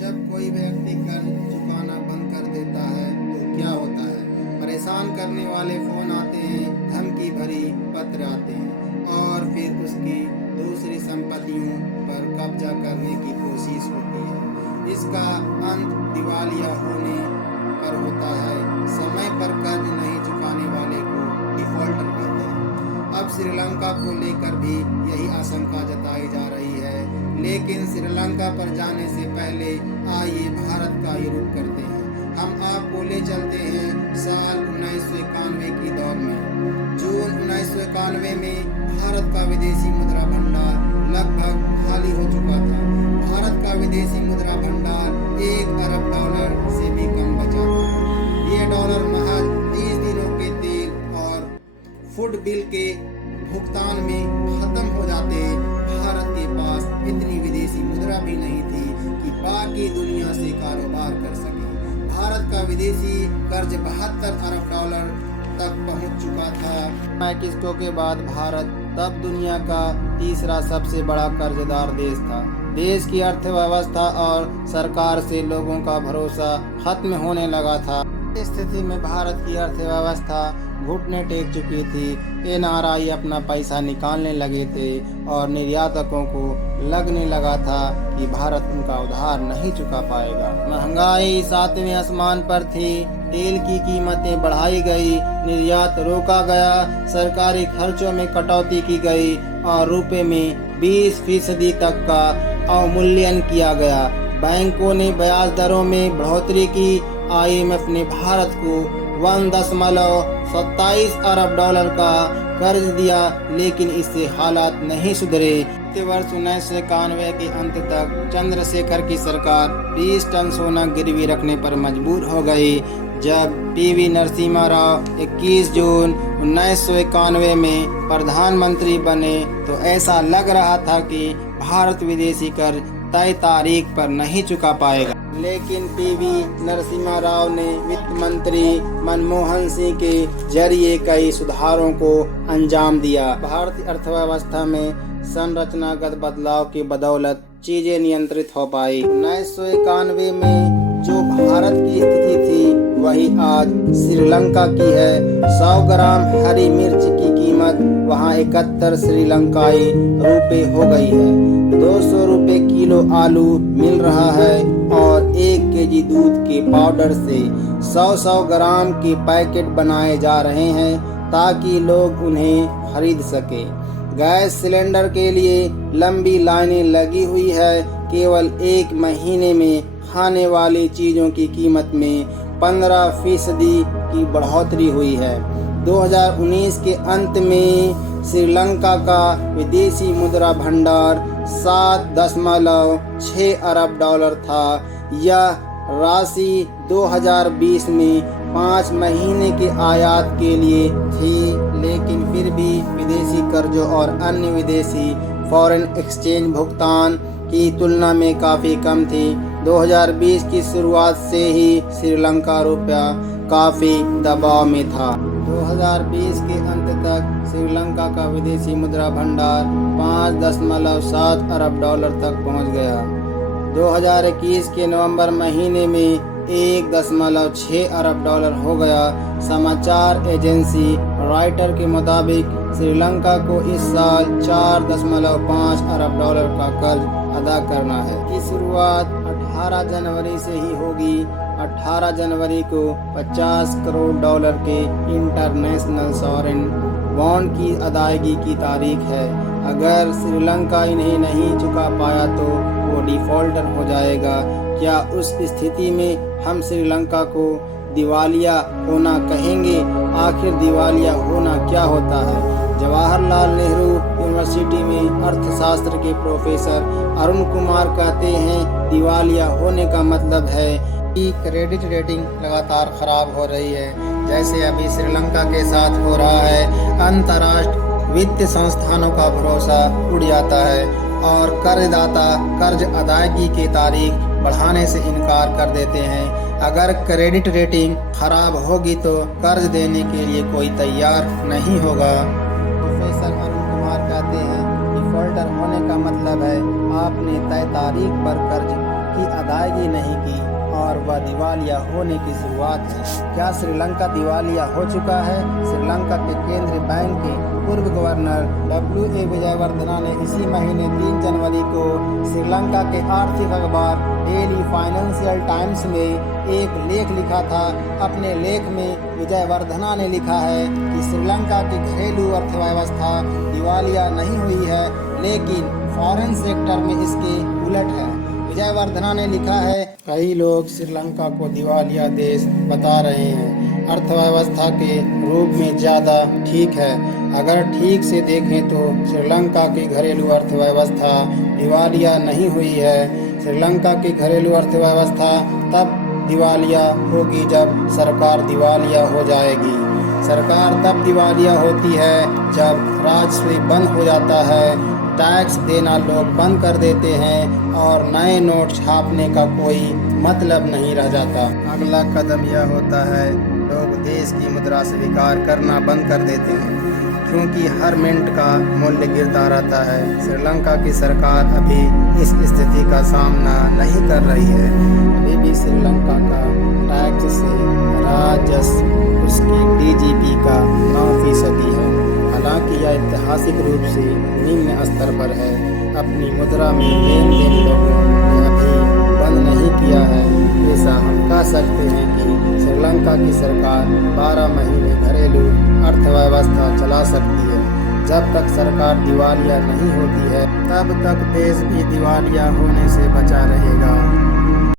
जब कोई व्यक्ति कर्ज चुकाना बंद कर देता है तो क्या होता है? परेशान करने वाले फोन आते हैं, धमकी भरी पत्र आते हैं और फिर उसकी दूसरी संपत्तियों पर कब्जा करने की कोशिश होती है। इसका अंत दिवालिया होने पर होता है। समय पर कर्ज नहीं चुकाने वाले को डिफॉल्टर कहते हैं। अब श्रीलंका को लेकर भी यही आशंका जताई जा रही है, लेकिन श्रीलंका पर जाने से पहले आइए भारत का ही रुख करते हैं। हम आपको ले चलते हैं साल 1991 की दौर में। जून 1991 में भारत का विदेशी मुद्रा भंडार लगभग खाली हो चुका था। भारत का विदेशी मुद्रा भंडार 1 अरब डॉलर से भी कम बचा था। ये डॉलर महज 30 दिनों के तेल और फूड बिल के भुगतान में खत्म हो जाते। भारत के पास इतनी विदेशी मुद्रा भी नहीं थी कि बाकी दुनिया से कारोबार कर सके। भारत का विदेशी कर्ज 72 अरब डॉलर तक पहुंच चुका था। मैक्सिको के बाद भारत तब दुनिया का तीसरा सबसे बड़ा कर्जदार देश था। देश की अर्थव्यवस्था और सरकार से लोगों का भरोसा खत्म होने लगा था। इस स्थिति में भारत की अर्थव्यवस्था घुटने टेक चुकी थी। एनआरआई अपना पैसा निकालने लगे थे और निर्यातकों को लगने लगा था कि भारत उनका उधार नहीं चुका पाएगा। महंगाई 7वें आसमान पर थी। तेल की कीमतें बढ़ाई गई, निर्यात रोका गया, सरकारी खर्चों में कटौती की गई और रुपए में 20% तक का अवमूल्यन किया गया। बैंकों ने ब्याज दरों में बढ़ोतरी की। IMF ने भारत को 1.27 अरब डॉलर का कर्ज दिया, लेकिन इससे हालात नहीं सुधरे। वर्ष 1991 के अंत तक चंद्रशेखर की सरकार 20 टन सोना गिरवी रखने पर मजबूर हो गई। जब PV नरसिम्हा राव 21 जून 1991 में प्रधानमंत्री बने तो ऐसा लग रहा था कि भारत विदेशी कर्ज तय तारीख पर नहीं चुका पाएगा। लेकिन PV नरसिम्हा राव ने वित्त मंत्री मनमोहन सिंह के जरिए कई सुधारों को अंजाम दिया। भारतीय अर्थव्यवस्था में संरचनागत बदलाव की बदौलत चीजें नियंत्रित हो पाई। 1991 में जो भारत की स्थिति थी वही आज श्रीलंका की है। 100 ग्राम हरी मिर्च की कीमत वहाँ 71 श्रीलंकाई रुपए हो गई है। 200 रुपए किलो आलू मिल रहा है और 1 केजी दूध के पाउडर से 100 ग्राम के पैकेट बनाए जा रहे हैं ताकि लोग उन्हें खरीद सके। गैस सिलेंडर के लिए लंबी लाइनें लगी हुई है। केवल 1 महीने में खाने वाली चीजों की कीमत में 15% की बढ़ोतरी हुई है। 2019 के अंत में श्रीलंका का विदेशी मुद्रा भंडार 7.6 अरब डॉलर था। यह राशि 2020 में 5 महीने के आयात के लिए थी, लेकिन फिर भी विदेशी कर्जों और अन्य विदेशी फॉरेन एक्सचेंज भुगतान की तुलना में काफ़ी कम थी। 2020 की शुरुआत से ही श्रीलंका रुपया काफ़ी दबाव में था। 2020 के अंत तक श्रीलंका का विदेशी मुद्रा भंडार 5.7 अरब डॉलर तक पहुंच गया। 2021 के नवंबर महीने में 1.6 अरब डॉलर हो गया। समाचार एजेंसी रॉयटर के मुताबिक श्रीलंका को इस साल 4.5 अरब डॉलर का कर्ज अदा करना है। की शुरुआत 18 जनवरी से ही होगी। 18 जनवरी को 50 करोड़ डॉलर के इंटरनेशनल सॉवरेन बॉन्ड की अदायगी की तारीख है। अगर श्रीलंका इन्हें नहीं चुका पाया तो वो डिफॉल्टर हो जाएगा। क्या उस स्थिति में हम श्रीलंका को दिवालिया होना कहेंगे? आखिर दिवालिया होना क्या होता है? जवाहरलाल नेहरू यूनिवर्सिटी में अर्थशास्त्र के प्रोफेसर अरुण कुमार कहते हैं दिवालिया होने का मतलब है कि क्रेडिट रेटिंग लगातार खराब हो रही है, जैसे अभी श्रीलंका के साथ हो रहा है। अंतर्राष्ट्रीय वित्तीय संस्थानों का भरोसा उड़ जाता है और कर्जदाता कर्ज अदायगी की तारीख बढ़ाने से इनकार कर देते हैं। अगर क्रेडिट रेटिंग खराब होगी तो कर्ज देने के लिए कोई तैयार नहीं होगा। प्रोफेसर अरुण कुमार कहते हैं डिफॉल्टर होने का मतलब है आपने तय तारीख पर कर्ज की अदायगी नहीं की और वह दिवालिया होने की शुरुआत है। क्या श्रीलंका दिवालिया हो चुका है? श्रीलंका के केंद्रीय बैंक के पूर्व गवर्नर W.A. विजयवर्धना ने इसी महीने 3 जनवरी को श्रीलंका के आर्थिक अखबार डेली फाइनेंशियल टाइम्स में एक लेख लिखा था। अपने लेख में विजयवर्धना ने लिखा है कि श्रीलंका की घरेलू अर्थव्यवस्था दिवालिया नहीं हुई है, लेकिन फॉरेन सेक्टर में इसके उलट है। विजयवर्धना ने लिखा है, कई लोग श्रीलंका को दिवालिया देश बता रहे हैं। अर्थव्यवस्था के रूप में ज़्यादा ठीक है। अगर ठीक से देखें तो श्रीलंका की घरेलू अर्थव्यवस्था दिवालिया नहीं हुई है। श्रीलंका की घरेलू अर्थव्यवस्था तब दिवालिया होगी जब सरकार दिवालिया हो जाएगी। सरकार तब दिवालिया होती है जब राजस्व बंद हो जाता है, टैक्स देना लोग बंद कर देते हैं और नए नोट छापने का कोई मतलब नहीं रह जाता। अगला कदम यह होता है, लोग देश की मुद्रा स्वीकार करना बंद कर देते हैं क्योंकि हर मिनट का मूल्य गिरता रहता है। श्रीलंका की सरकार अभी इस स्थिति का सामना नहीं कर रही है। अभी भी श्रीलंका का टैक्स से राजस्व उसकी GDP का 9% है। हालांकि यह ऐतिहासिक रूप से निम्न स्तर पर है। अपनी मुद्रा में लेन देन लोगों ने अभी बंद नहीं किया है। ऐसा हम कह सकते हैं कि श्रीलंका की सरकार 12 महीने घरेलू अर्थव्यवस्था चला सकती है। जब तक सरकार दिवालिया नहीं होती है, तब तक देश भी दिवालिया होने से बचा रहेगा।